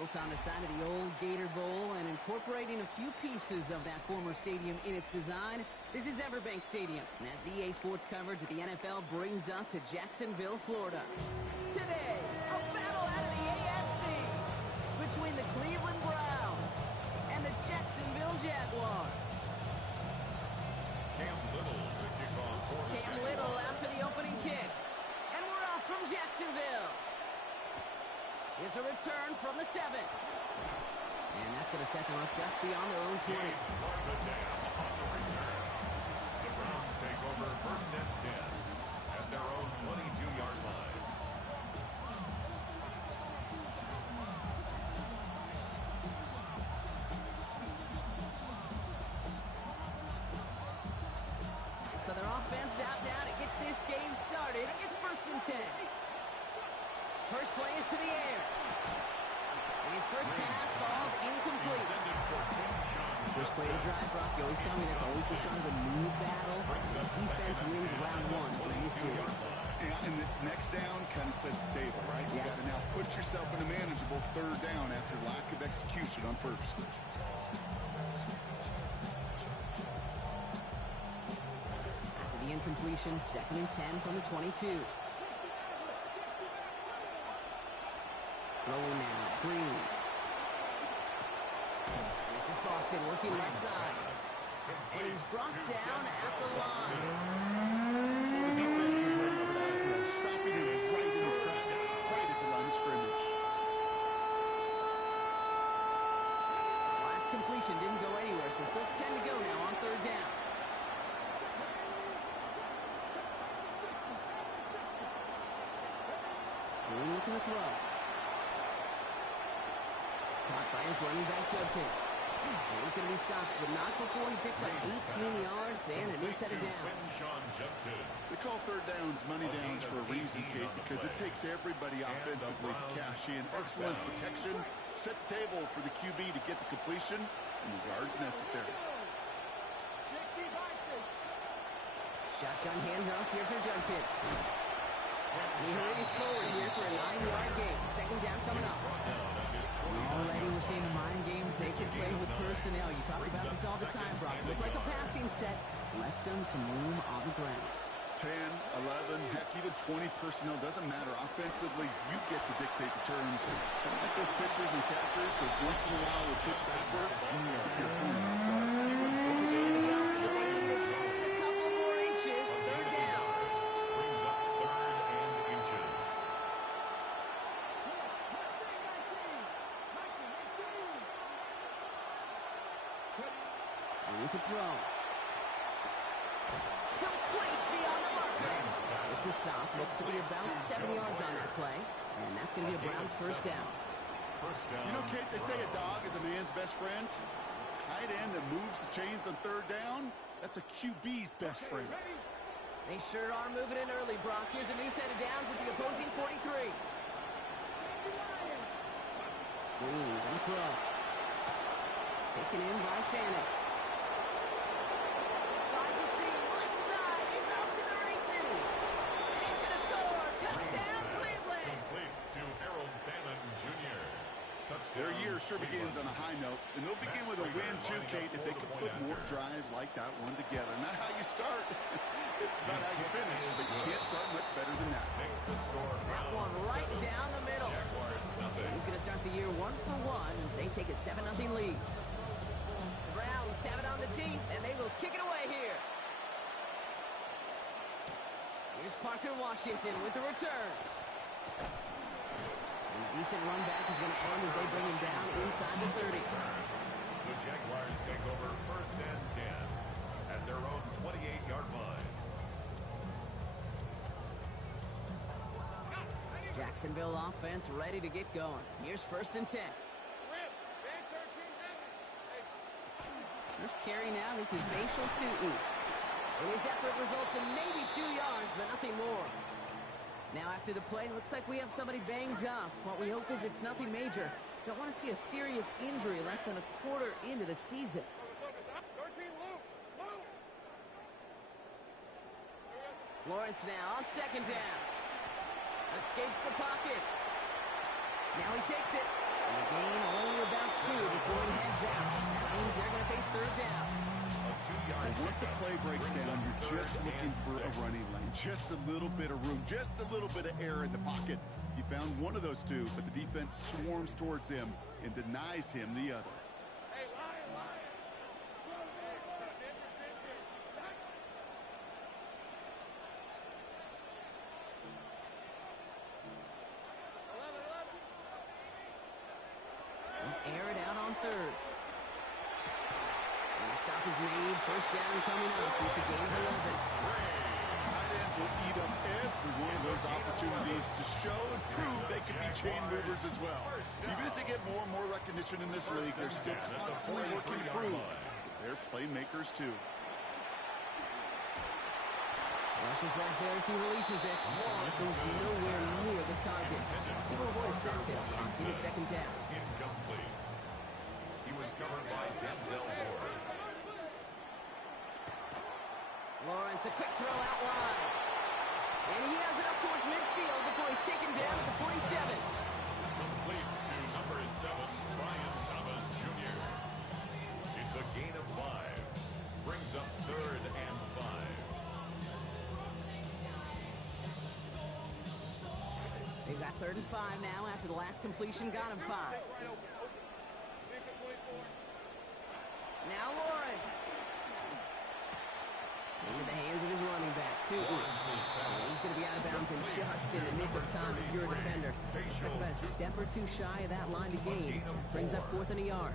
Built on the side of the old Gator Bowl and incorporating a few pieces of that former stadium in its design, this is Everbank Stadium. And as EA Sports coverage of the NFL brings us to Jacksonville, Florida. Today, a battle out of the AFC between the Cleveland Browns and the Jacksonville Jaguars. Cam Little out for the opening kick. And we're off from Jacksonville. Here's a return from the 7. And that's going to set them up just beyond their own 20. The Browns take over first and 10 at their own 22-yard line. So their offense out now to get this game started. It's first and 10. First play is to the air. And his first pass falls incomplete. First play of the drive, Brock. You always tell me that's always the start of a new battle. Defense wins round 1 in this series. Yeah, and this next down kind of sets the table, right? You got to now put yourself in a manageable third down after lack of execution on first. After the incompletion, second and 10 from the 22. Throwing now, Green. This is Boston working left side. And he's brought down at the line. Well, the defense was ready for that throw, stopping him right in his tracks, right at the line of scrimmage. Last completion didn't go anywhere, so still 10 to go now on third down. Green looking to throw. Caught by his running back, Judkins. And he's going to be stopped, but not before he picks up 18 yards and a new set of downs. They call third downs money downs for a reason, Kate, because it takes everybody offensively to cash in. Excellent protection, set the table for the QB to get the completion and the yards necessary. Shotgun handoff here for Judkins. He hurries forward here for a 9-yard gain. Second down coming up. Already we're seeing the mind games they can play with personnel. You talk about this all the time, Brock. Look like a passing set. Left them some room on the ground. 10, 11, heck, even 20 personnel. Doesn't matter. Offensively, you get to dictate the terms. And like those pitchers and catchers that once in a while will pitch backwards. You're pulling off guard. It's a game of yards, but they needed just a couple more inches. Third down. Brings up third and inches. Going to throw. Complete beyond the marker. There's the stop. Looks to be about 7 yards on that play. And that's going to be a Browns first down. First down. You know, Kate, they say a dog is a man's best friend. A tight end that moves the chains on third down, that's a QB's best friend. They sure are moving in early, Brock. Here's a new set of downs at the opposing 43. Green going to throw. Taken in by Fanning. Finds a seam, left side. He's off to the races. And he's going to score. Touchdown, Cleveland. Complete to Harold Fannin Jr. Touchdown. Their year sure begins on a high note, and they'll begin with a win too, Kate, if they can put more drives like that one together. Not how you start. It's about how you finish, but you can't start much better than that. Makes the score. That one right down the middle. Jaguars nothing. He's going to start the year 1 for 1 as they take a 7-0 lead. The Browns have it on the tee, and they will kick it away here. Here's Parker Washington with the return. And a decent run back is going to end as they bring him down inside the 30. The Jaguars take over first and 10 at their own 28-yard line. Jacksonville offense ready to get going. Here's first and 10. First carry now. This is Bashal Tootin. And his effort results in maybe 2 yards, but nothing more. Now after the play, looks like we have somebody banged up. What we hope is it's nothing major. Don't want to see a serious injury less than a quarter into the season. Lawrence now on second down. Escapes the pocket. Now he takes it. And the gain only about 2 before he heads out. That means they're going to face third down. And once a play breaks down, you're just looking for a running lane. Just a little bit of room, just a little bit of air in the pocket. He found one of those two, but the defense swarms towards him and denies him the other. Air it out on third. And the stop is made. First down coming up. It's a gain of 11. Tight ends will eat up every one of those opportunities to show and prove they can be chain movers as well. Even as they get more and more recognition in this league, they're still constantly working to prove they're playmakers too. Rushes right there as he releases it. It goes nowhere near the target. He will avoid a sack there in the second down. Incomplete. He was covered by Denzel Ward. Lawrence, a quick throw out wide. And he has it up towards midfield before he's taken down at the 47. Complete to number 7, Brian Thomas Jr. It's a gain of 5. Brings up third and 5. They've got third and 5 now after the last completion got him 5. Now Lawrence. Into the hands of his running back, too. He's going to be out of bounds in just in the nick of time if you're a defender. Looks like about a step or two shy of that line to gain. Brings up 4th and a yard.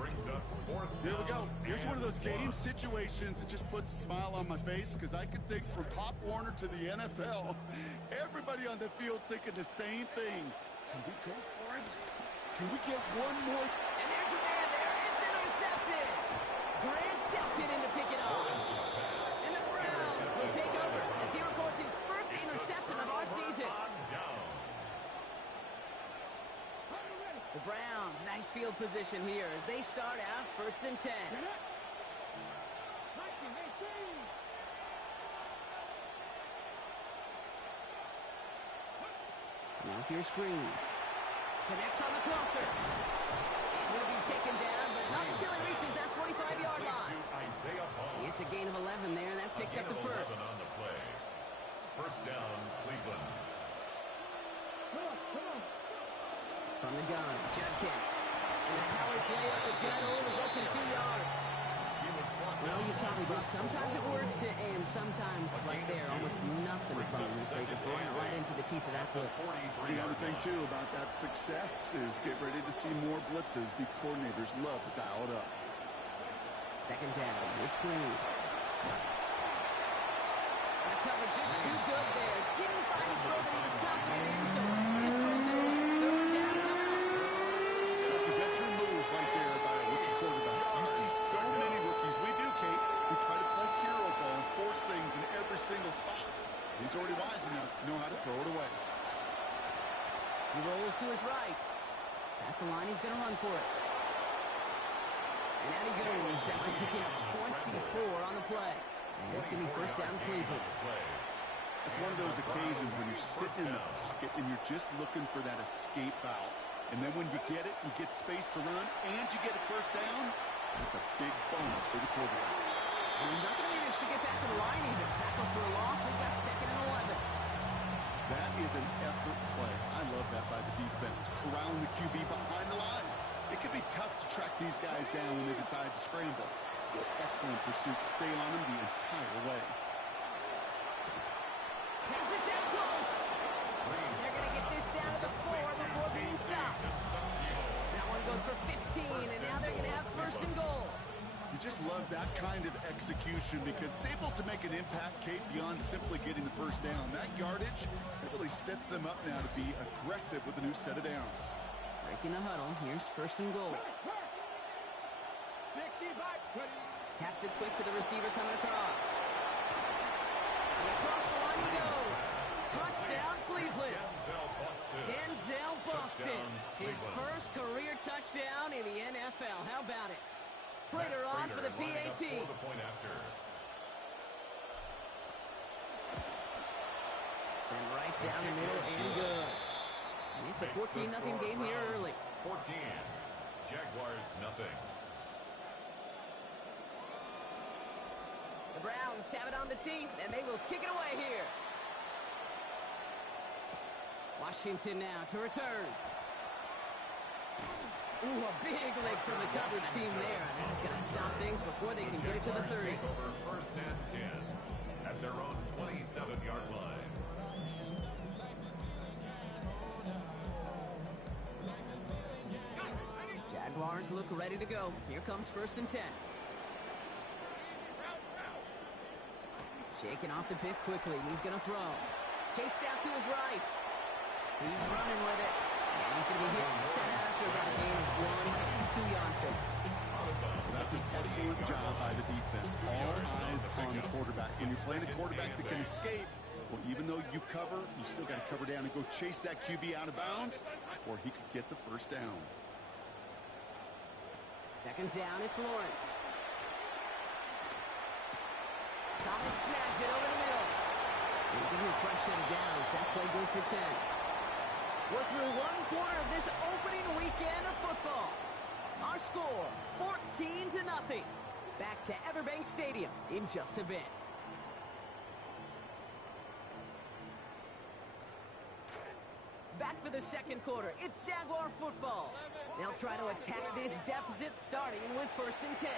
Here we go. Here's one of those game situations that just puts a smile on my face because I could think from Pop Warner to the NFL. Everybody on the field thinking the same thing. Can we go for it? Can we get one more? And there's a man there. It's intercepted. Grant Delpit in to pick it off. And the Browns will take over as he records his first interception of our season. The Browns, nice field position here as they start out 1st and 10. Now here's Green. Connects on the crosser. And he'll be taken down, but not until he reaches that 45-yard line. It's a gain of 11 there. That picks up the first. On the play. First down, Cleveland. From the gun, Judkins. And the power play up the gut only results in 2 yards. Well, you taught me, Buck. Sometimes it works, and sometimes, like there, almost nothing from this. They just ran it right into the teeth of that blitz. The other thing, too, about that success is get ready to see more blitzes. The coordinators love to dial it up. Second down, it's Green. The cover just too good there. Didn't find a throw that he was confident in, so just throws it away. Third down coming up. That's a veteran move right there by a rookie quarterback. You see so many rookies, we do, Kate, who try to play hero ball and force things in every single spot. He's already wise enough to know how to throw it away. He rolls to his right. Past the line, he's going to run for it. And out he goes after picking up 24 on the play. And it's going to be first down Cleveland. It's one of those occasions when you're sitting in the pocket and you're just looking for that escape valve. And then when you get it, you get space to run, and you get a first down. That's a big bonus for the quarterback. And he's not going to manage to get back to the line even. Tackle for a loss. We've got 2nd and 11. That is an effort play. I love that by the defense. Corralling the QB behind the line. It can be tough to track these guys down when they decide to scramble. Excellent pursuit. Stay on them the entire way. Has it down close. And they're going to get this down to the 4 before being stopped. That one goes for 15, and now they're going to have 1st and goal. You just love that kind of execution because it's able to make an impact, Kate, beyond simply getting the first down. That yardage really sets them up now to be aggressive with a new set of downs. Breaking the huddle. Here's 1st and goal. Taps it quick to the receiver coming across. And across the line he goes. Touchdown, Cleveland. Denzel Boston. His first career touchdown in the NFL. How about it? Prater on for the PAT. Send right down the middle and good. It's a 14-0 game here early. 14. Jaguars nothing. The Browns have it on the tee, and they will kick it away here. Washington now to return. Ooh, a big lick from the coverage team there. And that's going to stop things before they can get it to the 30. Take over first and 10 at their own 27-yard line. Jaguars look ready to go. Here comes first and 10. Shaking off the pick quickly. He's going to throw. Chased out to his right. He's running with it. And he's going to be hit and sent after about a gain of 1 2 yards there. That's an excellent job by the defense. All eyes on the quarterback. When you're playing a quarterback that can escape, well, even though you cover, you still got to cover down and go chase that QB out of bounds before he could get the first down. Second down, it's Lawrence. Thomas snags it over the middle. They'll give him a fresh set of downs. That play goes for 10. We're through one quarter of this opening weekend of football. Our score, 14-0. Back to Everbank Stadium in just a bit. Back for the second quarter. It's Jaguar football. They'll try to attack this deficit starting with first and 10.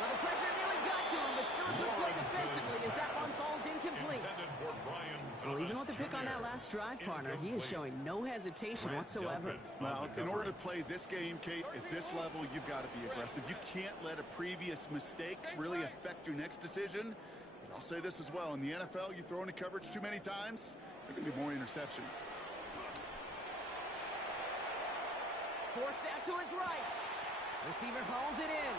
Well, the pressure nearly got to him, but still a good play defensively as that one falls incomplete. Well, even with the pick on that last drive, partner, he is showing no hesitation whatsoever. Well, in order to play this game, Kate, at this level, you've got to be aggressive. You can't let a previous mistake really affect your next decision. But I'll say this as well. In the NFL, you throw into coverage too many times, there can be more interceptions. Forced out to his right. Receiver hauls it in.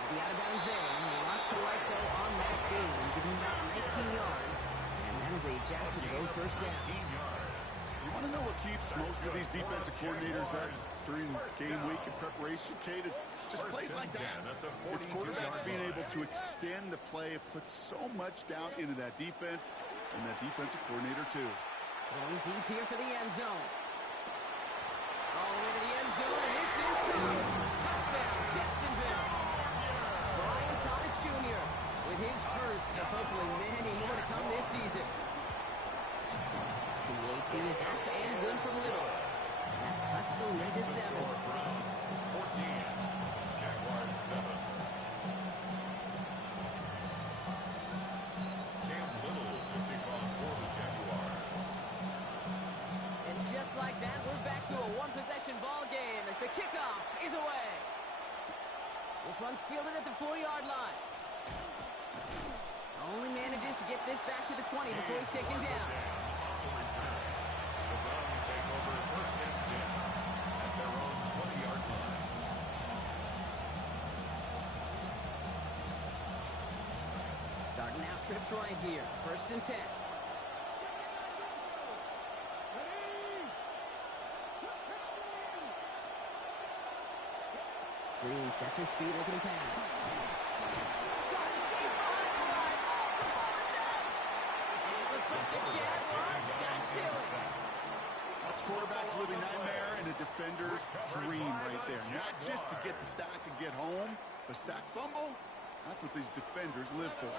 He'll be out of bounds there. And a lot to like, though, on that game. Giving him about 19 yards. And that is a Jacksonville first down. You want to know what keeps most of these defensive coordinators up during game week and preparation, Kate? It's just plays like that. It's quarterbacks being able to extend the play. It puts so much doubt into that defense and that defensive coordinator, too. Going deep here for the end zone. All the way to the end zone, and this is good. Touchdown, Jacksonville. Brian Thomas Jr. with his first of hopefully many more to come this season. The 18 is up and good for Little. And that cuts the lead to 7. 14. Jaguars 7. Cam Little to kick off for the Jaguars. And just like that, we're back to a one-possession ball game as the kickoff is away. This one's fielded at the 4-yard line. Only manages to get this back to the 20 before he's taken down. The Browns take over first and 10 at their own 20-yard line. Starting out trips right here. First and 10. Green sets his feet looking to pass. That's quarterback's living nightmare and a defender's dream right there. Not just to get the sack and get home, but sack fumble, that's what these defenders live for.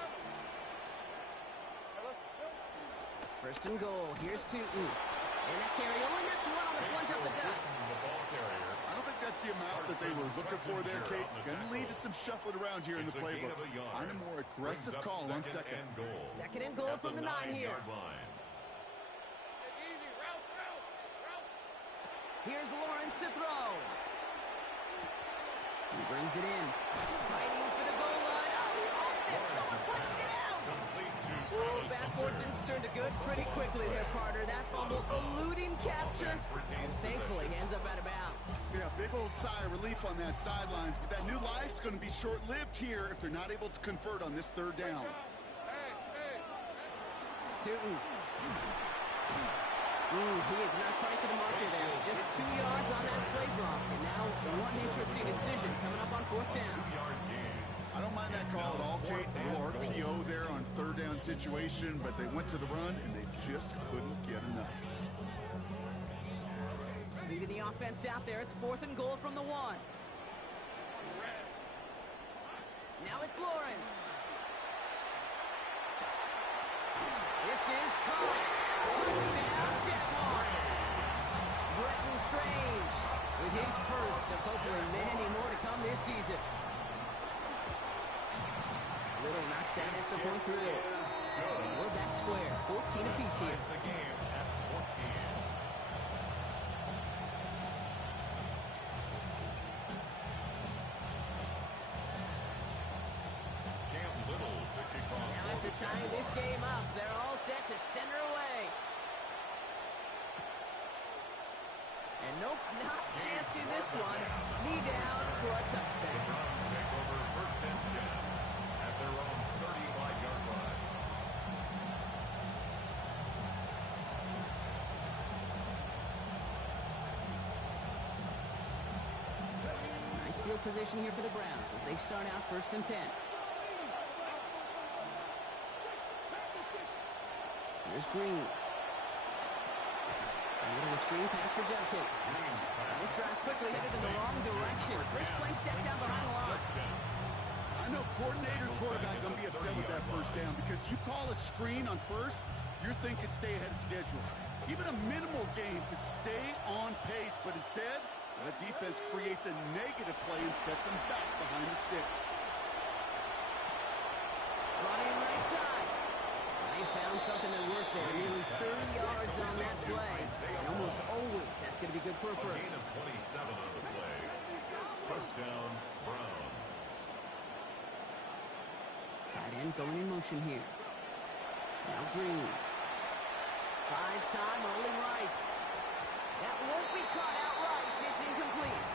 First and goal. Here's Tootin. And that carry only gets one on the plunge up the gut. I don't think that's the amount that they were looking for there, Kate. Going to lead to some shuffling around here in the playbook. On a more aggressive call on second. Second and goal from the 9 here. Here's Lawrence to throw. He brings it in. Fighting for the goal line. Oh, he lost it. Someone punched it out. Ooh, bad fortunes turned to good pretty quickly there, partner. That fumble eluding capture. And thankfully ends up out of bounds. Yeah, big old sigh of relief on that sidelines. But that new life's going to be short-lived here if they're not able to convert on this third down. Tootin. Ooh, he is not quite to the marker there. Just 2 yards on that play block. And now one interesting decision coming up on fourth down. I don't mind that call at all, Kate. A little RPO there on third down situation, but they went to the run and they just couldn't get enough. offense out there. It's 4th and goal from the 1. Now it's Lawrence. This is caught. Touchdown, Jaguars. Bretton Strange with his first of hopefully many more to come this season. Little knocks that extra point through. And we're back square. 14 apiece here. The game at 14. Now after tying this game up, they're all set to send her away. And nope, not chancing this one. Knee down for a touchdown. The Browns take over 1st and 10 at their own 35-yard line. Nice field position here for the Browns as they start out 1st and 10. Here's Green. A little screen pass for Judkins. This drive's quickly headed in the wrong direction. First play set down behind the line. I know coordinator and quarterback going to be upset with that first down because you call a screen on first, you're thinking stay ahead of schedule. Even a minimal gain to stay on pace, but instead, that defense creates a negative play and sets them back behind the sticks. Ryan right side. They found something that worked there. Nearly 30 yards on that play. And almost always that's going to be good for a first. Gain of 27 on the play. First down, Browns. Tight end going in motion here. Now Green. Buys time, rolling right. That won't be caught outright. It's incomplete.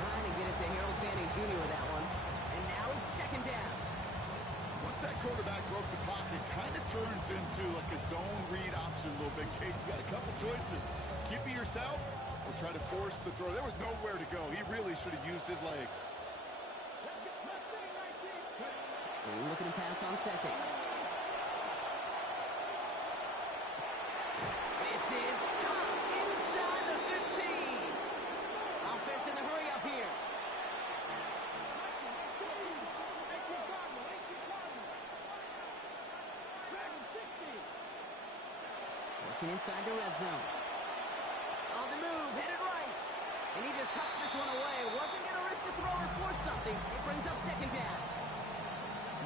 Trying to get it to Harold Fanning Jr. with that one. And now it's 2nd down. Once that quarterback broke the pocket, it kind of turns into like a zone read option a little bit. Kate, you got a couple choices. Keep it yourself or try to force the throw. There was nowhere to go. He really should have used his legs. Green looking to pass on 2nd. This is caught inside the 15. Offense in the hurry up here. Working inside the red zone. On the move, headed right. And he just hucks this one away. Wasn't going to risk a throw or force something. It brings up 2nd down.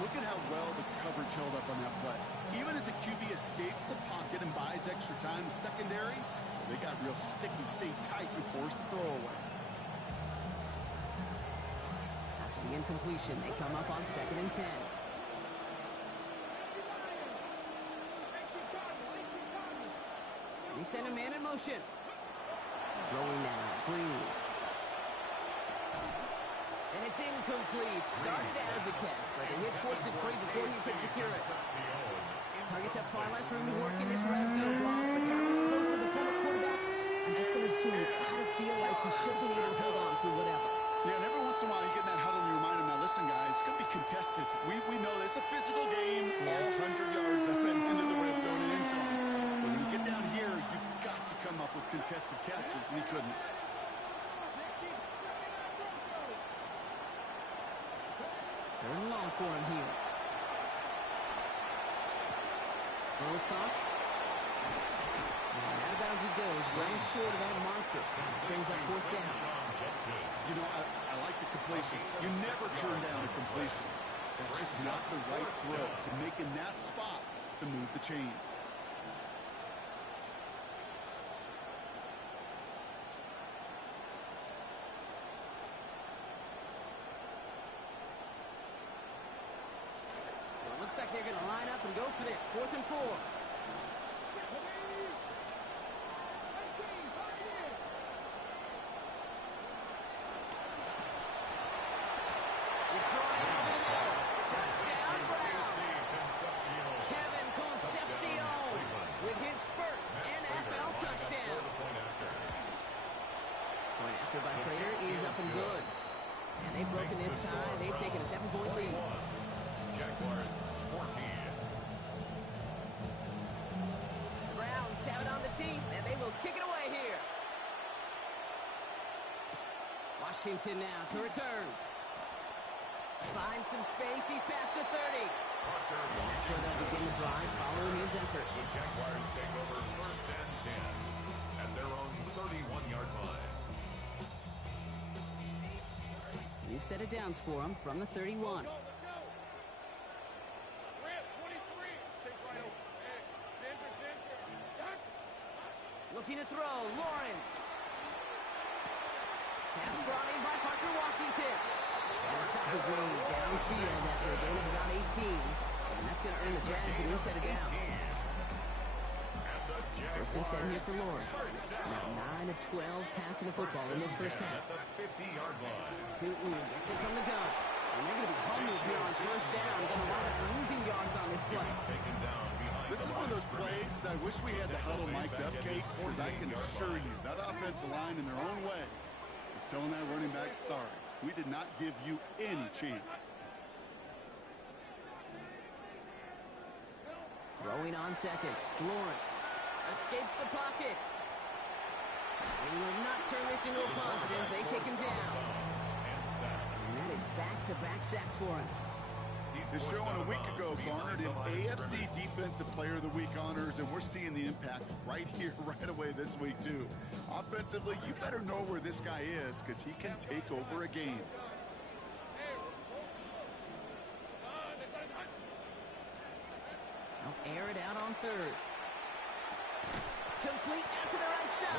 Look at how well the coverage held up on that play. Even as a QB escapes the pocket and buys extra time, the secondary, they got real sticky, stay tight, and force the throw away. After the incompletion, they come up on 2nd and 10. They send a man in motion. Throwing now, Green. And it's incomplete. Started as a catch, but they hit force it free before he could secure it. Targets have far less room to work in this red zone block, but down this close as a former quarterback, I'm just going to assume you got to feel like he should have been able to hold on through whatever. Yeah, and every once in a while you get in that huddle and you remind him, now listen guys, it's going to be contested. We know this. It's a physical game, all 100 yards up and into the red zone and end zone. But when you get down here, you've got to come up with contested catches, and he couldn't. Third and long for him here. Close caught. And out of bounds he goes, well short of that marker. Brings up 4th down. You know, I like the completion. You never turn down a completion. That's just not the right throw to make in that spot to move the chains. So it looks like they're going to line up and go for this. 4th and 4. By Prater is up and good. And they've broken this tie. They've taken a 7-point lead. Jaguars 14. The Browns have it on the team, and they will kick it away here. Washington now to return. Finds some space. He's past the 30. And that's where they'll begin the drive following his efforts. The Jaguars take over first and 10 at their own 31-yard line. New set of downs for him from the 31. Looking to throw, Lawrence. Pass brought in by Parker Washington. And the stop is made downfield after a gain of about 18. And that's going to earn the Jags a new set of downs. First and 10 here for Lawrence. Now 9 of 12 passing the football in this first half. 50-yard line. Tootin gets it from the gun. And they're going to be humbled here on first down. Going to wind up losing yards on this play. Taken down behind. This is one of those plays that I wish we had the huddle mic'd up, Kate, because I can assure you that offensive line in their own way is telling that running back, sorry, we did not give you any chance. Throwing on second. Lawrence escapes the pocket. He will not turn this into a positive. They take him down. And that is back-to-back sacks for him. His show a week ago garnered an AFC Defensive Player of the Week honors, and we're seeing the impact right here, right away this week, too. Offensively, you better know where this guy is, because he can take over a game. They'll air it out on third. Complete out to the right side.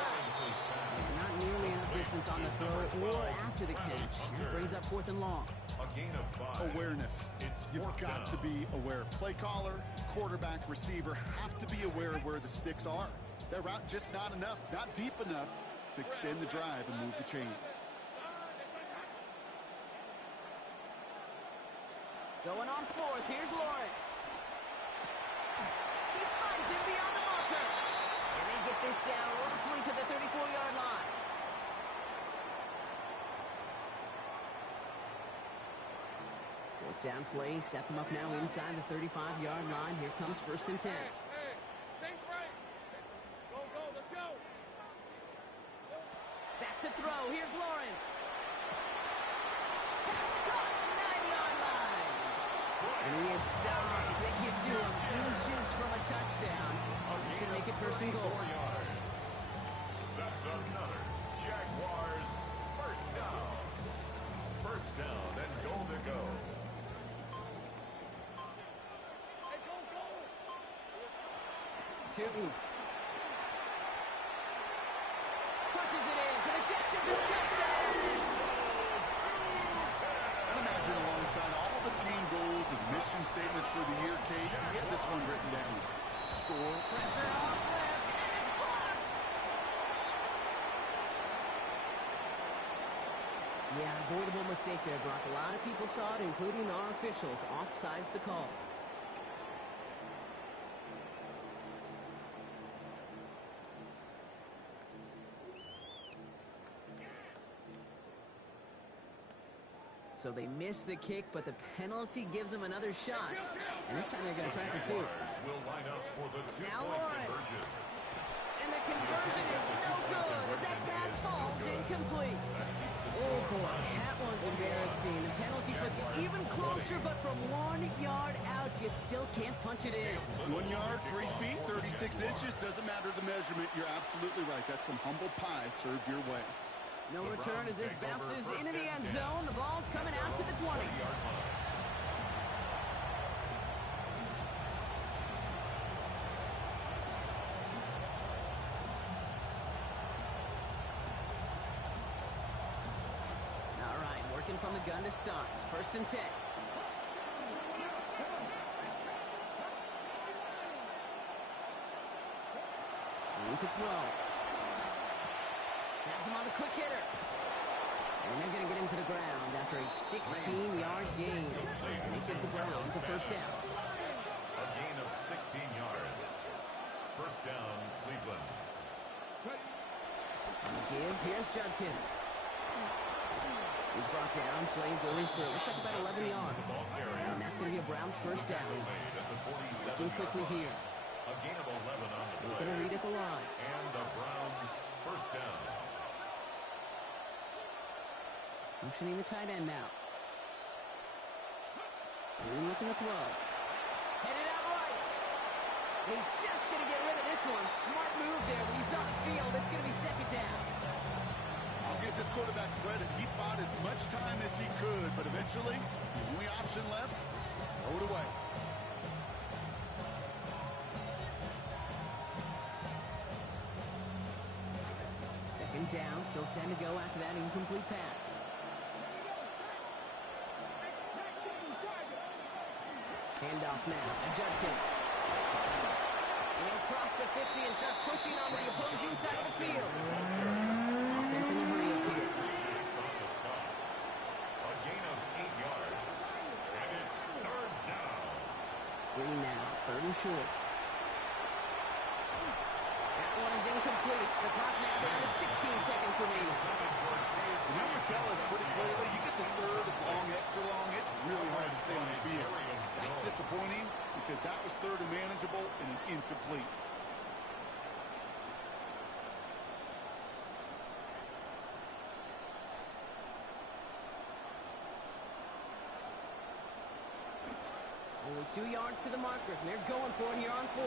There's not nearly enough distance on the throw or after the catch. That brings up fourth and long. A gain of 5. Awareness. You've got to be aware. Play caller, quarterback, receiver have to be aware of where the sticks are. That route just not enough, not deep enough to extend the drive and move the chains. Going on fourth, here's Lawrence. He finds him beyond the marker. And they get this down roughly to the 34-yard line. Fourth down play sets him up now inside the 35-yard line. Here comes first and 10. Back to throw. Here's Lawrence. Pass caught. 9-yard line. And he is stopped. They get to him inches from a touchdown. It's going to make it first and goal. That's another Jaguars first down. First down and goal to go. Tootin punches it in for the Jacksonville touchdown. Imagine alongside all the team goals and mission statements for the year, Kate, you get this one written down. Score. Pressure off left, and it's blocked. Yeah, avoidable mistake there, Brock. A lot of people saw it, including our officials. Offsides the call. So they miss the kick, but the penalty gives them another shot. And this time they're going to try for two. Will line up for the Now two-point Lawrence. conversion. And the conversion is no good as that pass falls incomplete. Oh boy, that one's embarrassing. The penalty puts you even closer, but from 1 yard out, you still can't punch it in. 1 yard, 3 feet, 36 inches. Doesn't matter the measurement. You're absolutely right. That's some humble pie served your way. No return as this bounces into the end zone. The ball's coming out to the 20. All right, working from the gun to start. First and 10. Going to throw. Has him on the quick hitter. And they're going to get him to the ground after a 16-yard gain. And it gives the Browns a first down. A gain of 16 yards. First down, Cleveland. On the give, here's Judkins. He's brought down, play goes through. Looks like about 11 yards. And that's going to be a Browns first down. Looking quickly here. A gain of 11 on the We're going to read at the line. And the Browns first down. Motioning the tight end now. Green looking to throw. Headed out right. He's just going to get rid of this one. Smart move there. When you saw the field, it's going to be second down. I'll give this quarterback credit. He bought as much time as he could, but eventually, the only option left was to throw it away. Second down, still 10 to go after that incomplete pass. Handoff now, and Judkins. He'll cross the 50 and start pushing onto the opposing side of the field. Offense in a hurry up here. A gain of 8 yards. And it's third down. Green now, third and short. That one is incomplete. The clock now down to 16 seconds remaining. The numbers tell us pretty clearly, you get to third and long, extra long, it's really hard to stay on the field. That's disappointing because that was third and manageable and an incomplete. Only 2 yards to the marker, and they're going for it here on 4.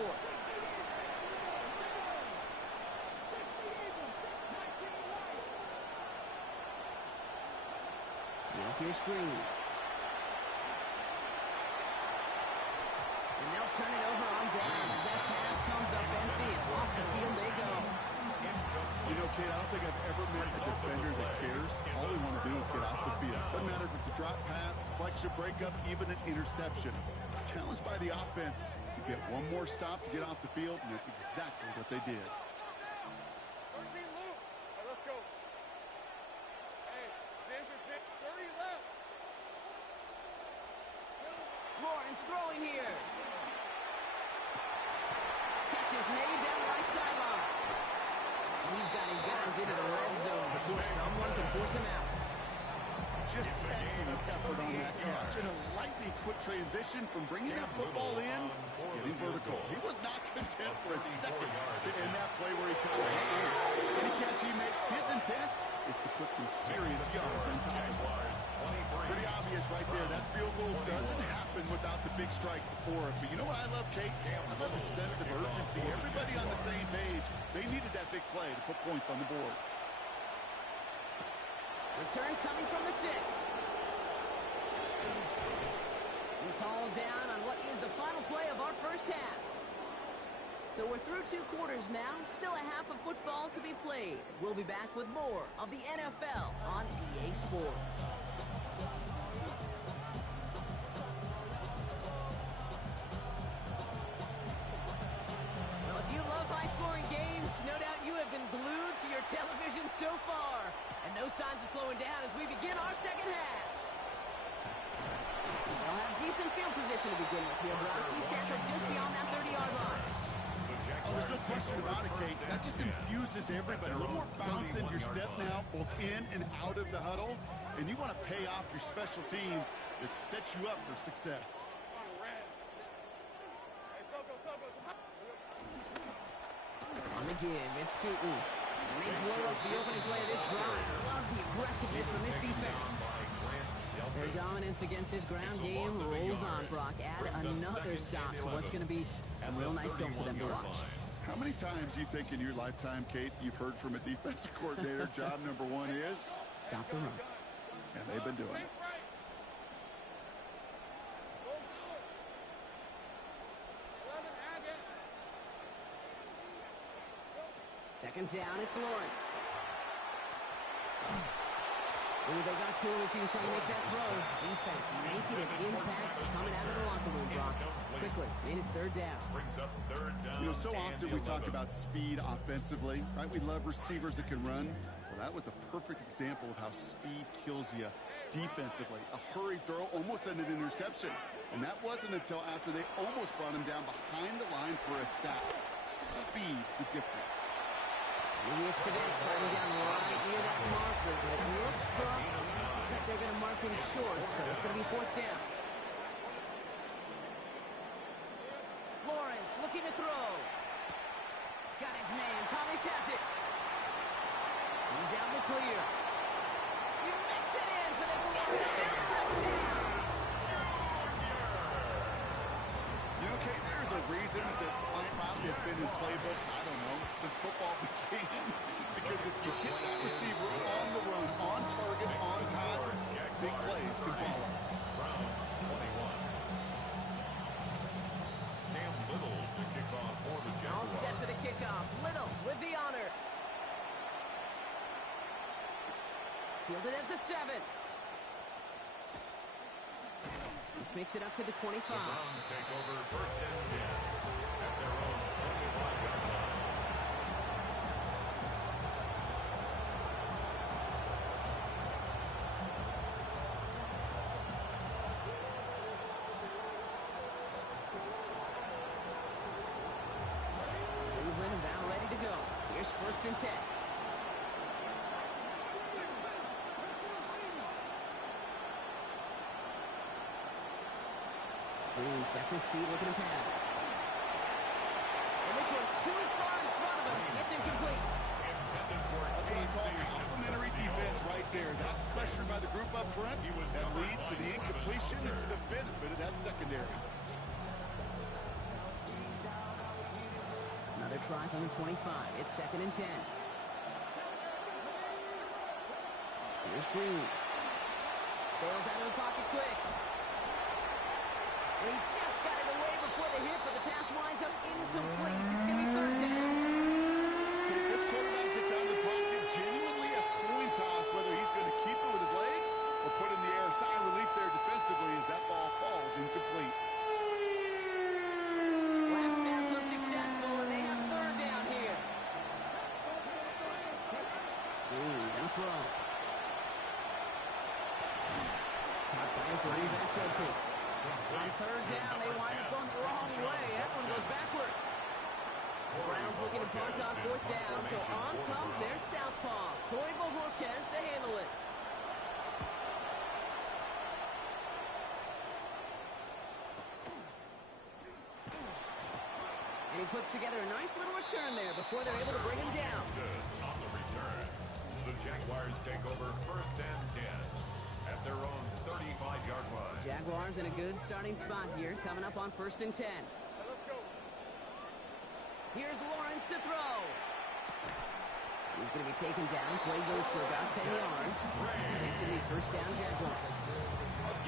Now here's Green. And they'll turn it over on downs as that pass comes up empty, and off the field they go. You know, Kate, I don't think I've ever met a defender that cares. All they want to do is get off the field. Doesn't matter if it's a drop pass, deflection, breakup, even an interception. Challenged by the offense to get one more stop to get off the field, and that's exactly what they did. Let's go. Hey, 30 left. Lawrence throwing here. Catch is made down the right sideline. He's got his guys into the red zone before someone can force him out. Just excellent effort on that catch. And a lightning quick transition from bringing that football in to getting vertical. He was not content for a second to end that play where he caught it. Any catch he makes, his intent is to put some serious yards on top of it. Pretty obvious right there. That field goal doesn't happen without the big strike before it. But you know what I love, Kate? I love the sense of urgency. Everybody on the same page. They needed that big play to put points on the board. Return coming from the 6. He's hauled down on what is the final play of our first half. So we're through 2 quarters now. Still a half of football to be played. We'll be back with more of the NFL on EA Sports. Well, if you love high-scoring games, no doubt you have been glued to your television so far. And no signs of slowing down as we begin our second half. They'll have decent field position to begin with here, Brock. He's tackled just beyond that 30-yard line. Oh, there's no question about it, Kate. That just infuses everybody. A little more bounce in your step now, both in and out of the huddle. And you want to pay off your special teams that sets you up for success. On the give, it's Tootin. And they blow up the opening play of this drive. Love the aggressiveness from this defense. Their dominance against this ground game rolls on, Brock. Add another stop to what's going to be some real nice film for them to watch. How many times do you think in your lifetime, Kate, you've heard from a defensive coordinator, job number 1 is? Stop the run. And they've been doing it. Second down, it's Lawrence. Ooh, they got two as he was trying to make that throw. Defense making an impact coming out of the locker room, Brock. Quickly, it is third down. You know, so often we talk about speed offensively, right? We love receivers that can run. Well, that was a perfect example of how speed kills you defensively. A hurried throw almost ended an interception. And that wasn't until after they almost brought him down behind the line for a sack. Speed's the difference. Maybe it's the bench sliding down right near that marker. But it looks, Brock, looks like they're going to mark him short, so it's going to be fourth down. Lawrence looking to throw. Got his man. Thomas has it. He's out in the clear. He makes it in for the Jacksonville touchdown. You know, Kate, there's a reason that slant route has been in playbooks, I don't know, since football began. Because if you hit that receiver on the run, on target, on time, big plays can follow. Browns 21. Cam Little to kick off for the All Jaguars. set for the kickoff. Little with the honors. Fielded at the 7. This makes it up to the 25. The Browns take over first and 10 at their own 25-yard line. Cleveland about ready to go. Here's first and 10. Green sets his feet, looking to pass. And this one too far in front of him. It's incomplete. Intended for That's what I call complimentary defense right there. That pressure by the group up front, that leads to the incompletion and to the benefit of that secondary. Another try from the 25. It's second and 10. Here's Green. Bails out of the pocket quick. And he just got it away before the hit, but the pass winds up incomplete. It's going to be third down. This quarterback gets out of the pocket, genuinely a coin toss, whether he's going to keep it with his legs or put in the air. Sign of relief there defensively as that ball falls incomplete. Last pass unsuccessful, and they have third down here. Green gonna throw. Caught by his running back Jenkins. On third down, they wind up going the wrong way. That one goes backwards. The Browns looking to punt on fourth down, so on comes their southpaw, Corey Bojorquez, to handle it. And he puts together a nice little return there before they're able to bring him down. On the return, the Jaguars take over first and 10 at their own 35-yard line. Jaguars in a good starting spot here, coming up on first and 10. Let's go. Here's Lawrence to throw. He's going to be taken down. Play goes for about 10 yards. And it's going to be first down Jaguars.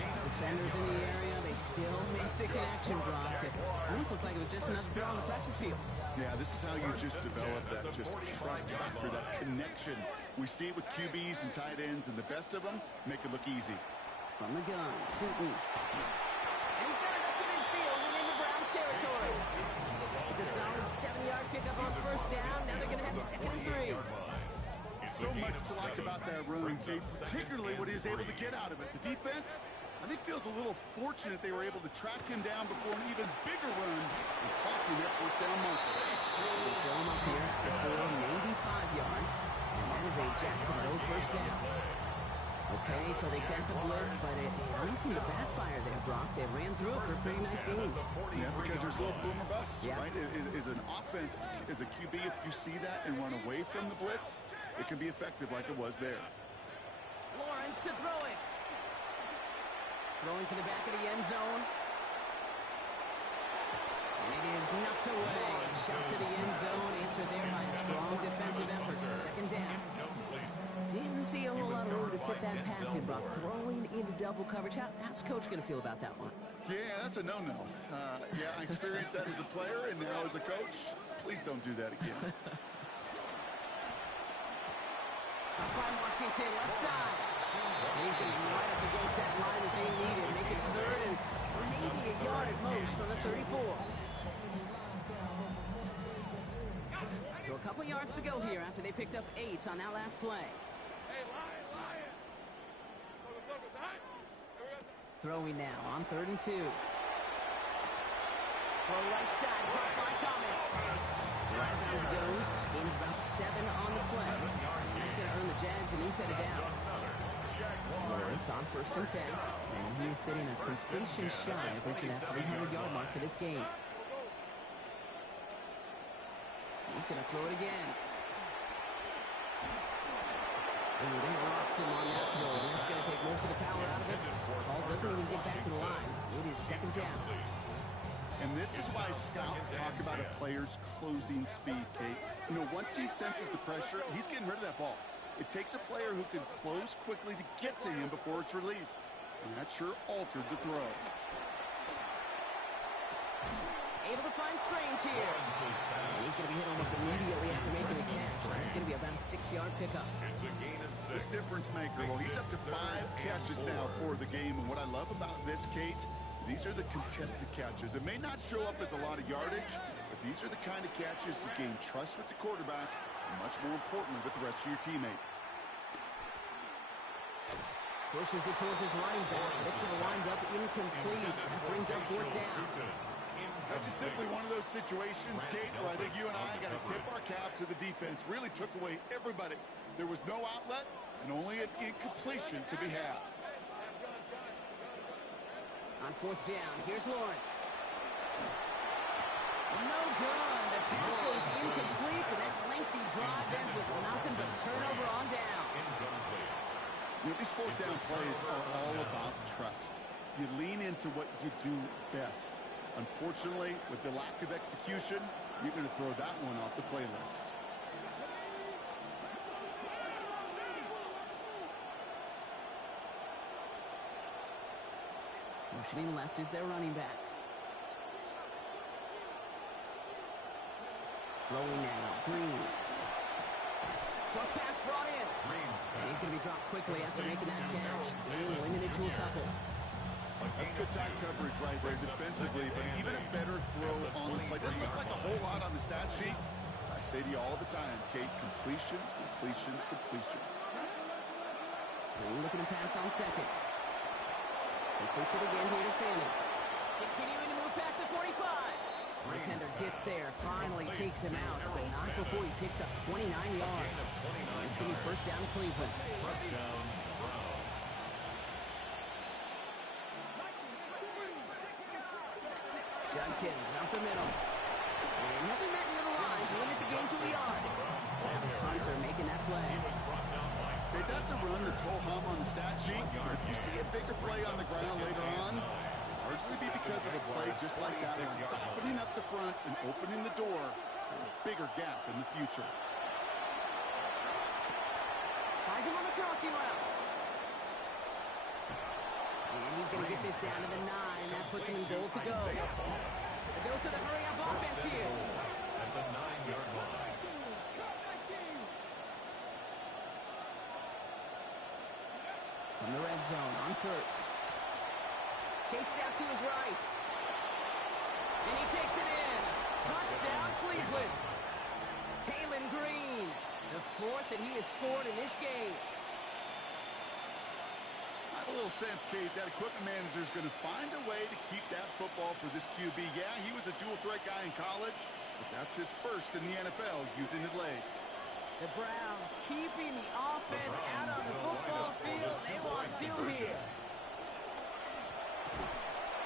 Defenders in the area, they still make the connection, Brock. It almost looked like it was just another throw on the practice field. Yeah, this is how you just develop that just trust factor, that connection. We see it with QBs and tight ends, and the best of them make it look easy. From the gun, Tootin. And he's got it up to midfield and into Browns territory. It's a solid 7-yard pickup on first down. Now they're going to have second and 3. So much to like about that run, Kate, particularly what he was able to get out of it. The defense, I think, feels a little fortunate they were able to track him down before an even bigger run and cost him that first down marker. They slow him up here for 4, maybe 5 yards. And that is a Jacksonville first down. Okay, so they sent the blitz, but it almost seemed to backfire there, Brock. They ran through it for a pretty nice game. Yeah, because there's a little boom or bust, Yeah. right? Is an offense, as a QB, if you see that and run away from the blitz, it can be effective like it was there. Lawrence to throw it. Throwing to the back of the end zone. And it is knocked away. Shot to the end zone. Answered there by a strong defensive effort. Second down. Didn't see a whole lot of room to fit that pass in, Brock. Throwing into double coverage. How's Coach going to feel about that one? Yeah, that's a no-no. Yeah, I experienced that as a player and now as a coach. Please don't do that again. Up by Washington, left side. And he's going to be right up against that line that they needed. Make it third and maybe a yard at most from the 34. So a couple yards to go here after they picked up 8 on that last play. Hey, Lion. Circle, high. Throwing now on 3rd and 2. Well, right side, caught by Thomas. Right bounds goes. Gain of about 7 on the play. That's going to earn the Jags a new set of downs. Lawrence on 1st and 10. And he is sitting a completion shy of reaching that 300-yard mark for this game. He's going to throw it again. Oh, they rocked him on that throw. That's going to take most of the power out of it. Ball doesn't even get back to the line. It is second down. And this is why scouts talk about a player's closing speed, Kate. You know, once he senses the pressure, he's getting rid of that ball. It takes a player who can close quickly to get to him before it's released. And that sure altered the throw. Able to find Strange here. And he's going to be hit almost immediately after making the catch. It's going to be about a 6-yard pickup. It's a gain of 6. This difference maker, well, he's up to 5 catches now for the game. And what I love about this, Kate, these are the contested catches. It may not show up as a lot of yardage, but these are the kind of catches you gain trust with the quarterback, and much more importantly with the rest of your teammates. Pushes it towards his running back, but it's going to wind up incomplete. That brings up fourth down. That's just simply one of those situations, Kate, where I think you and I got to tip our cap to the defense. Really took away everybody. There was no outlet, and only an incompletion could be had. On fourth down, here's Lawrence. No good. The pass goes incomplete, and that lengthy drive ends with nothing but turnover on downs. You know, these fourth down plays are all about trust. You lean into what you do best. Unfortunately, with the lack of execution, you're going to throw that one off the playlist. Motioning left is their running back. Throwing now, Green. Short pass brought in. And he's going to be dropped quickly after making that catch. They're limited to a couple. That's good tight coverage right there defensively, but even a better throw on the play. Doesn't look like a whole lot on the stat sheet. I say to you all the time, Kate, completions, completions, completions. Green looking to pass on second. Completes it again here to Fanning. Continuing to move past the 45. Defender gets there, finally takes him out, but not before he picks up 29 yards. It's going to be first down Cleveland. First down, Judkins up the middle. And he'll be met near the line to limit the game to a yard. Travis Hunter making that play. Hey, that's a run that's ho-hum on the stat sheet, but if you see a bigger play on the ground later on, it'll largely be because of a play just like that one, softening up the front and opening the door to a bigger gap in the future. Finds him on the crossing route. And he's going to get this down to the 9. That puts him in goal to go. A dose of the hurry-up offense here. at the 9-yard line. From the red zone on first. Chased out to his right. And he takes it in. Touchdown, Cleveland. Taylon Green, the fourth that he has scored in this game. I have a little sense, Kate, that equipment manager is going to find a way to keep that football for this QB. Yeah, he was a dual-threat guy in college, but that's his first in the NFL using his legs. The Browns keeping the offense out on the football field. They want two here.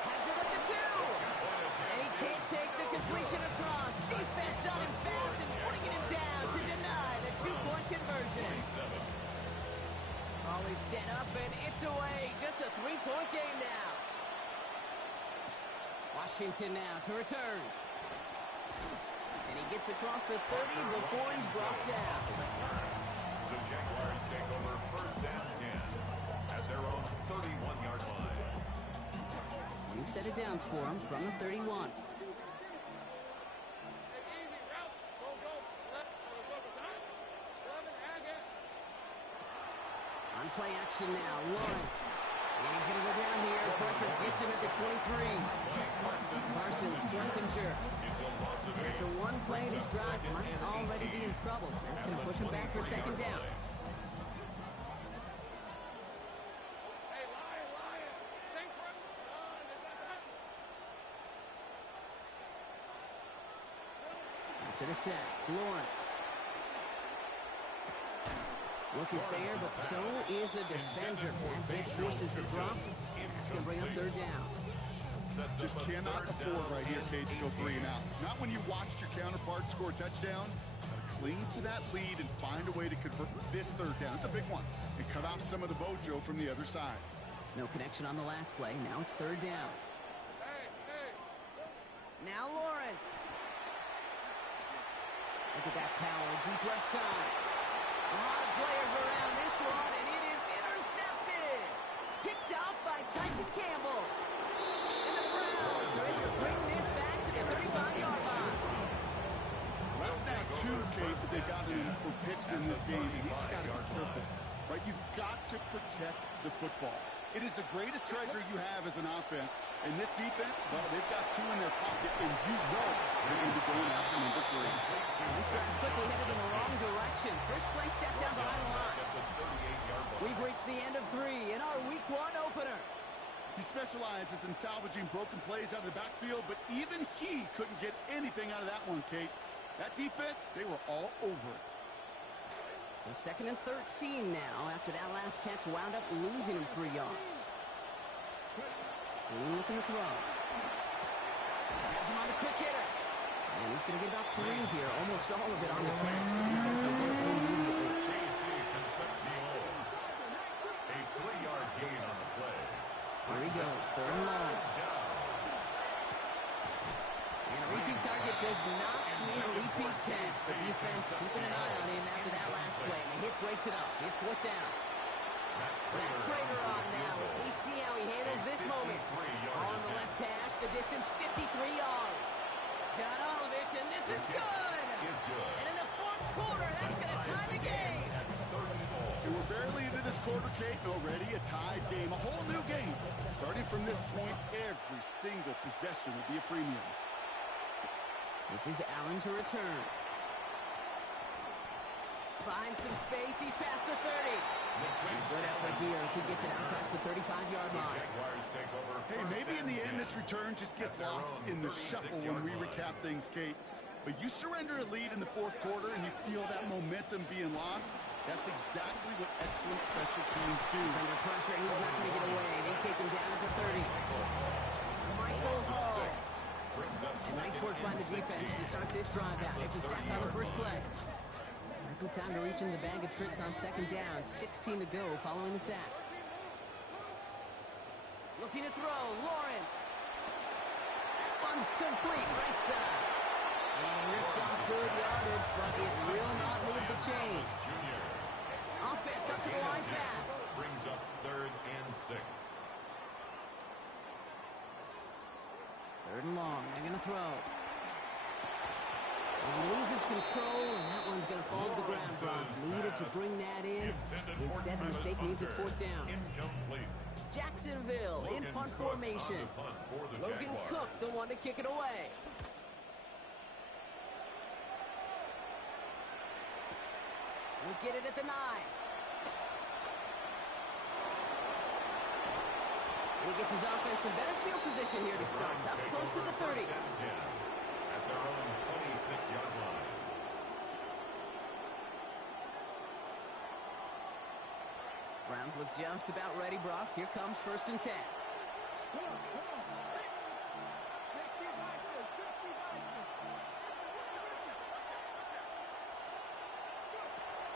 Has it at the 2. And he can't take the completion across. Defense on him fast and bringing him down to deny the 2-point conversion. Always set up and it's away. Just a 3-point game now. Washington now to return. And he gets across the 30 before he's brought down. The Jaguars take over first and 10 at their own 31-yard line. New set of downs for him from the 31. On play action now, Lawrence. And he's going to go down here. Pressure gets him at the 23. Parsons, Schlesinger. After one play, this drive might already be in trouble. That's going to push him back for second down. After the set, Lawrence. Look is there, but so is a defender. That forces the drop. That's going to bring up third down. Just cannot afford right here, Kate, to go 3 and out. Not when you watched your counterpart score a touchdown. Cling to that lead and find a way to convert this 3rd down. It's a big one. And cut off some of the mojo from the other side. No connection on the last play. Now it's 3rd down. Now Lawrence. Look at that power. Deep left side. A lot of players around this one, and it is intercepted. Picked off by Tyson Campbell. And the Browns are able to bring this back to the 35-yard line. That's now 2, Kate, that they've got him for picks in this game. And he's got to be careful, right? You've got to protect the football. It is the greatest treasure you have as an offense. And this defense, well, they've got 2 in their pocket, and you know they're going to be going after number 3. This drive's quickly headed in the wrong direction. First play set down behind the line. We've reached the end of 3 in our Week 1 opener. He specializes in salvaging broken plays out of the backfield, but even he couldn't get anything out of that one, Kate. That defense, they were all over it. So 2nd and 13 now after that last catch wound up losing him 3 yards. Looking to throw. Has him on the quick hitter. And he's going to get about 3 here, almost all of it on the catch. The defense was there immediately. A 3-yard gain on the play. Here he goes, 3rd and long. And a repeat target does not mean a repeat catch. The defense keeping an eye on him after that last play. And the hit breaks it up. It's 4th down. Matt Prater on now as we see how he handles this moment. On the left hash, the distance 53 yards. Got all of it, and this is good. And in the 4th quarter, that's going to tie the game. And we're barely into this quarter, Kate, and already a tied game. A whole new game. Starting from this point, every single possession will be a premium. This is Allen to return. Finds some space. He's past the 30. Good effort here as he gets it out past the 35-yard line. Hey, maybe in the end this return just gets lost in the shuffle when we recap things, Kate. But you surrender a lead in the 4th quarter and you feel that momentum being lost. That's exactly what excellent special teams do. He's under pressure. He's not going to get away. They take him down at the 30. Michael Hall. Nice work by the defense to start this drive out. It's a sack on the first play. Good time to reach in the bag of tricks on 2nd down. 16 to go following the sack. Looking to throw. Lawrence. That one's complete. Right side. And he rips off good yardage, but it will not move the chain. Offense up to the line fast. Brings up 3rd and 6. 3rd and long. They're going to throw. And he loses control, and that one's going to fall to the ground. Bronx needed to bring that in. Instead, the mistake means it's 4th down. Incomplete. Jacksonville in punt formation. Logan Cook, the one to kick it away. We'll get it at the 9. And he gets his offense in better field position here to start. Up close to the 30. At their own 26-yard line. Browns look just about ready, Brock. Here comes 1st and 10.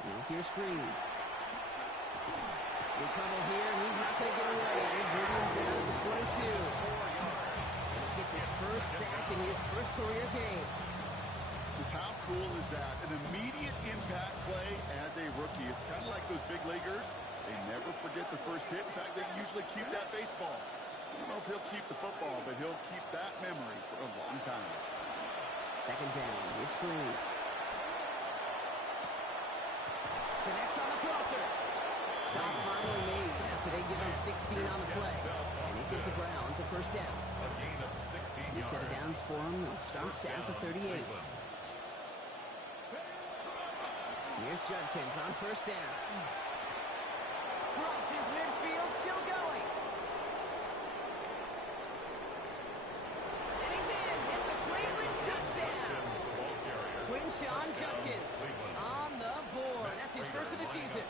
Now here's Green. In trouble here, and he's not going to get away. They bring him down at the 22. He gets his first sack in his first career game. Just how cool is that? An immediate impact play as a rookie. It's kind of like those big leaguers. They never forget the first hit. In fact, they usually keep that baseball. I don't know if he'll keep the football, but he'll keep that memory for a long time. 2nd down. It's Green. Connects on the crosser. Stop finally made after they give him 16 on the play. And it gives the Browns a 1st down. A gain of 16 New set of downs for him. Starts at the 38. Here's Judkins on 1st down. Crosses midfield, still going. And he's in. It's a Cleveland touchdown. Quinshawn Judkins on the board. That's his first of the season.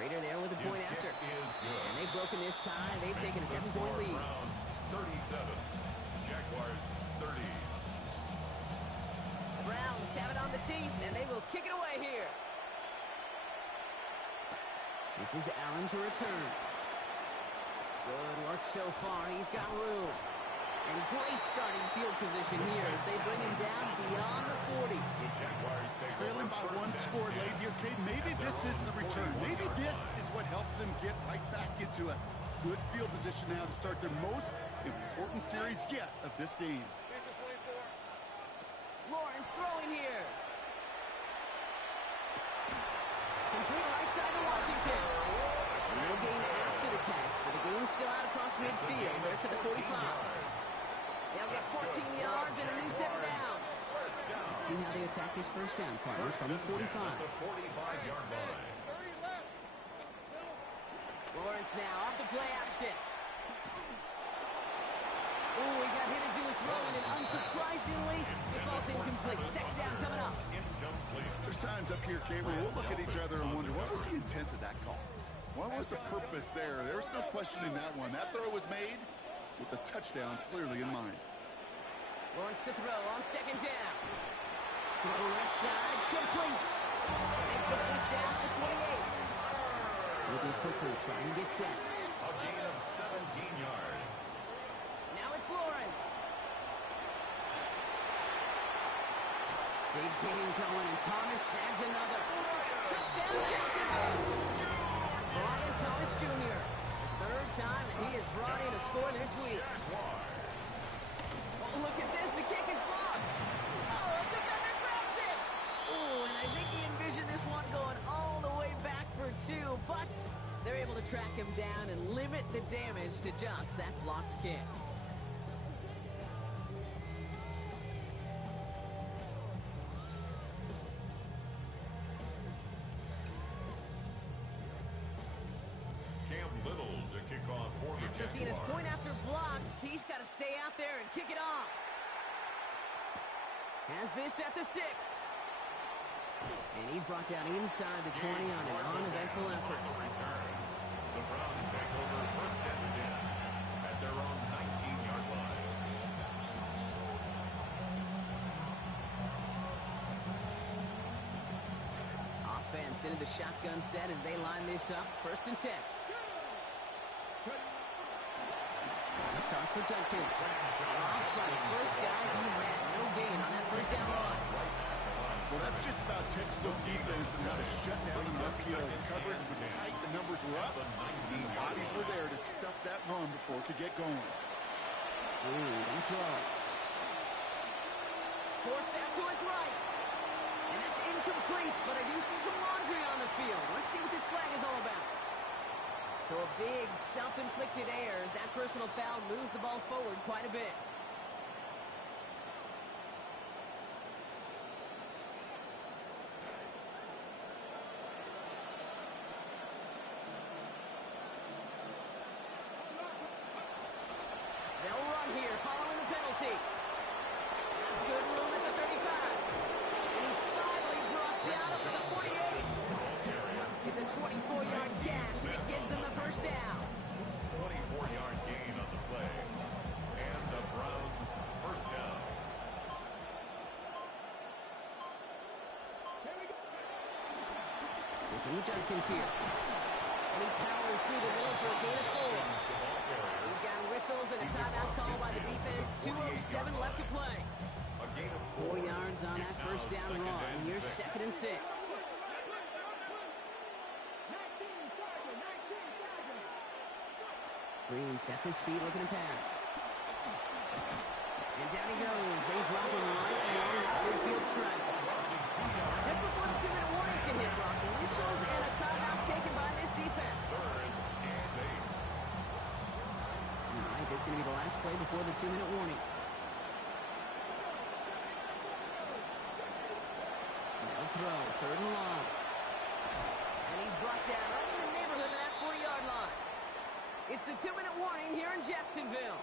Prater there with a point after. And they've broken this tie. They've taken a 7-point lead. Browns 37, Jaguars 30. The Browns have it on the teeth, and they will kick it away here. This is Allen to return. Good work so far. He's got room. And great starting field position here as they bring him down beyond the 40. The Jaguars take Trailing by one score late here, Cade. Maybe this is the return. Maybe this is what helps them get right back into a good field position now to start their most important series yet of this game. Lawrence throwing here. Complete right side to Washington. No gain after the catch, but the gain's still out across midfield. They're to the 45. They'll get 14 yards and a new set of downs. Let's see how they attack this first down, partner, from the 45. The 45-yard line. Lawrence now off the play action. Oh, he got hit as he was throwing, and unsurprisingly, it falls incomplete. Second down coming up. There's times up here, Cade, where we'll look at each other and wonder, what was the intent of that call? What was the purpose there? There's no questioning that one. That throw was made with the touchdown clearly in mind. Lawrence to throw on second down. Throw left side, complete. They put this down for 28. Moving quickly, trying to get set. A gain of 17 yards. Now it's Lawrence. Big game going, and Thomas snags another. Touchdown, Jacksonville. Brian Thomas Jr. The third time that he has brought in a score this week. Oh, look at this. The kick is blocked. Oh, a defender grabs it. Oh, and I think he envisioned this one going all the way back for two, but they're able to track him down and limit the damage to just that blocked kick. After seeing his point after blocks, he's got to stay out there and kick it off. Has this at the 6. And he's brought down inside the 20 on an uneventful effort. The Browns take over first and 10 at their own 19-yard line. Offense into the shotgun set as they line this up. First and 10. Starts with Jenkins. Off by the first guy he had. No gain on that first down line. Well, that's just about textbook defense and how to shut down an RPO. The coverage was tight, the numbers were up, and the bodies were there to stuff that run before it could get going. Ooh, don't throw. Forced out to his right. And that's incomplete, but I do see some laundry on the field. Let's see what this flag is all about. So a big self-inflicted error as that personal foul moves the ball forward quite a bit. They'll run here following the penalty. Has good room at the 35. And he's finally brought down up to the 48. It's a 24-yard gash, and it gives them the first down. 24-yard gain on the play. And the Browns first down. Sticking with Jenkins here. And he powers through the middle for a gain of 4. We've got whistles and a timeout call by the defense. 2:07 left to play. A gain of 4 yards on that first down run. Here's second and 6. Green sets his feet, looking to pass. And down he goes. They drop him right along that midfield stripe. Just before the 2-minute warning can hit, Brock, whistles and a timeout taken by this defense. All right, this is going to be the last play before the 2-minute warning. No throw, third and long. And he's brought down right in the neighborhood of that 40-yard line. It's the 2-minute warning here in Jacksonville.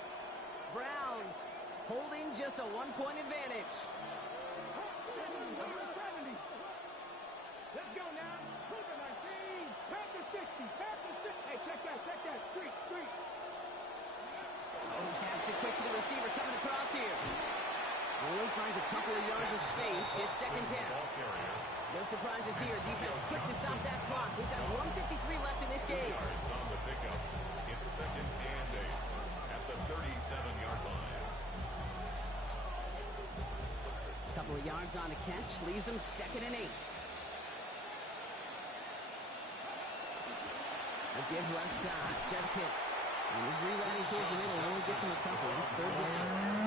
Browns holding just a 1-point advantage. Let's go now. Put the 19, pass the 60. Hey, check that. Street. Oh, he taps it quick to the receiver coming across here. Only finds a couple of yards of space. It's second down. No surprises here. Defense quick to stop that clock. We've got 1:53 left in this game. Yards on the pickup. It's second and 8 at the 37-yard line. A couple of yards on the catch. Leaves them second and 8. A give left side. Jenkins. And he's rerouting towards the middle. Only gets him a couple. It's third down.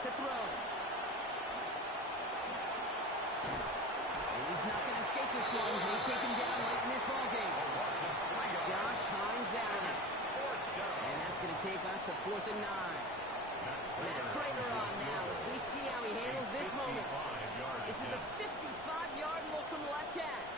To throw. And he's not going to escape this one. They take him down late in this ballgame. Josh Hines out. And that's going to take us to 4th and 9. Matt Prater on now as we see how he handles this moment. This is a 55-yard look from the left hash.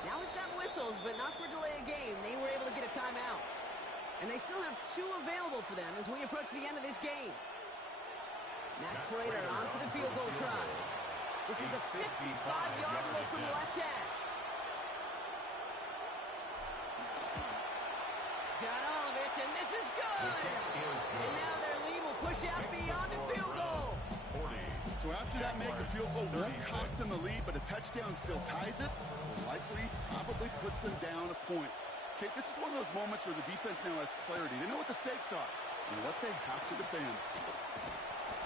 Now we've got whistles, but not for delay of game. They were able to get a timeout. And they still have 2 available for them as we approach the end of this game. Matt Prater on for the field goal try. This is a 55-yard look from the left hash. Got all of it, and this is good. And now their lead will push out beyond the field goal. So after that make, a field goal won't cost them the lead, but a touchdown still ties it. Likely, probably puts them down a point. Okay, this is one of those moments where the defense now has clarity. They know what the stakes are and what they have to defend.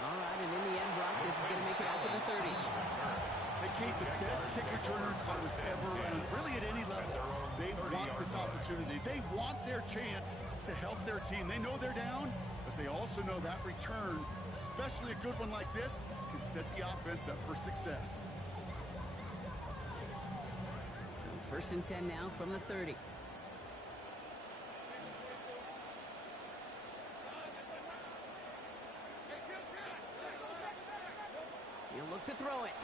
All right, and in the end, Brock, this is going to make it out to the 30. Hey, Kate, the best kick returners I was ever around, really at any level. They want this opportunity. They want their chance to help their team. They know they're down, but they also know that return, especially a good one like this, can set the offense up for success. 1st and 10 now from the 30. He'll look to throw it.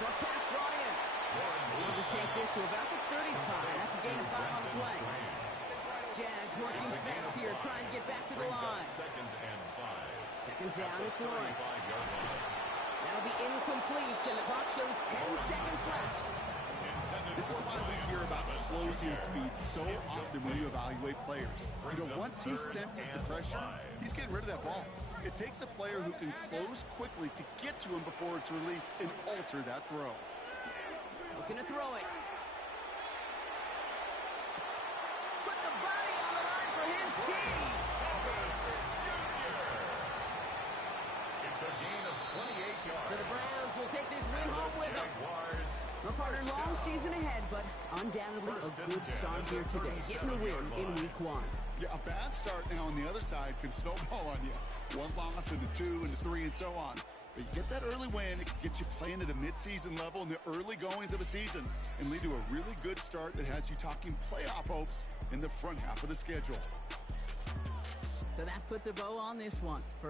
Short pass brought in. Able to take this to about the 35. That's a gain of 5 on the play. Jags working fast here, trying to get back to the line. Second down, it's Lawrence. That'll be incomplete, and the clock shows 10 seconds left. This is why we hear about closing speed so often when you evaluate players. You know, once he senses the pressure, he's getting rid of that ball. It takes a player who can close quickly to get to him before it's released and alter that throw. Looking to throw it. Put the body on the line for his team. It's a gain of 28 yards. So the Browns will take this win home with them. Our partner, long season ahead, but undoubtedly a good start here today. Getting a win in week 1. Yeah, a bad start now on the other side can snowball on you. 1 loss into 2 into 3 and so on. But you get that early win, it can get you playing at a mid-season level in the early goings of a season and lead to a really good start that has you talking playoff hopes in the front half of the schedule. So that puts a bow on this one.